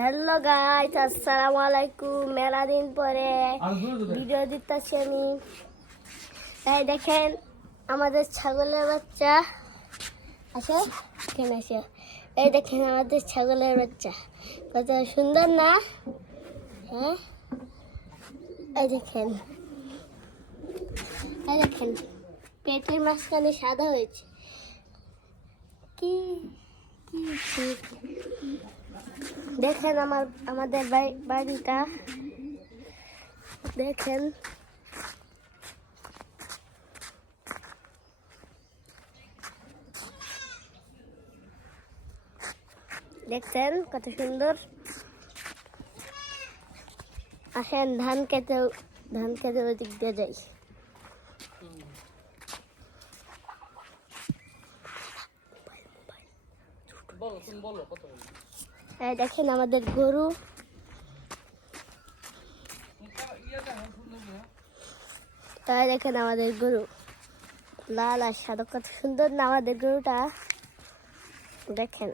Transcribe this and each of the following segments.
Hello guys আসসালামু আলাইকুম মেলা দিন পরে ভিডিও দিতেছি আমি। তাই দেখেন আমাদের ছাগলের বাচ্চা। আছে এখানে আছে এই দেখেন আমাদের ছাগলের বাচ্চা। কত সুন্দর না? হ্যাঁ? এই দেখেন। এই দেখেন পেটের মাঝখানে সাদা হয়েছে। কি কি? কি? দেখেন আমার, আমাদের বাড়ি- বাড়িটা। দেখেন। দেখছেন কত সুন্দর? আসেন ধান খেতে ধান খেতে ওই দিক দিয়ে যাই। এই দেখেন আমাদের গরু। তাই দেখেন আমাদের গরু। লাল আর সাদা, কত সুন্দর না আমাদের গরুটা। দেখেন।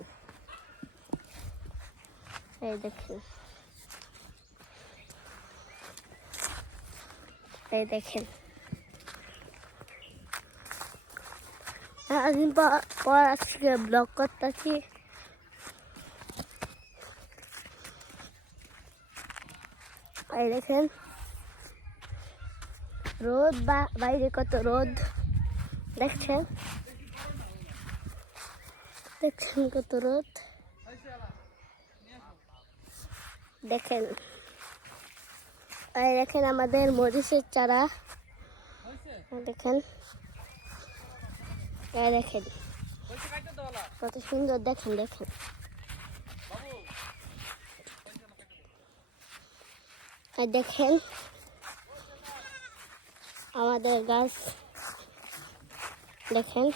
এই দেখেন। এই দেখেন। আমি পর আজকে ব্লগ করতেছি। এই দেখেন রোদ বা বাইরে কত রোদ দেখছেন? দেখছেন কত রোদ? দেখেন। এই দেখেন আমাদের মরিচের চারা। দেখেন। দেখেন। কত সুন্দর দেখেন দেখেন। আর দেখেন, আমাদের গাছ, দেখেন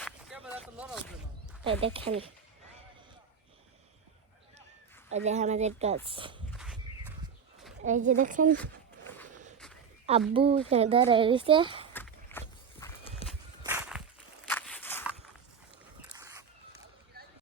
দেখেন, এই দেখেন আমাদের গাছ, এই যে দেখেন, আব্বু দাঁড়ায় রয়েছে।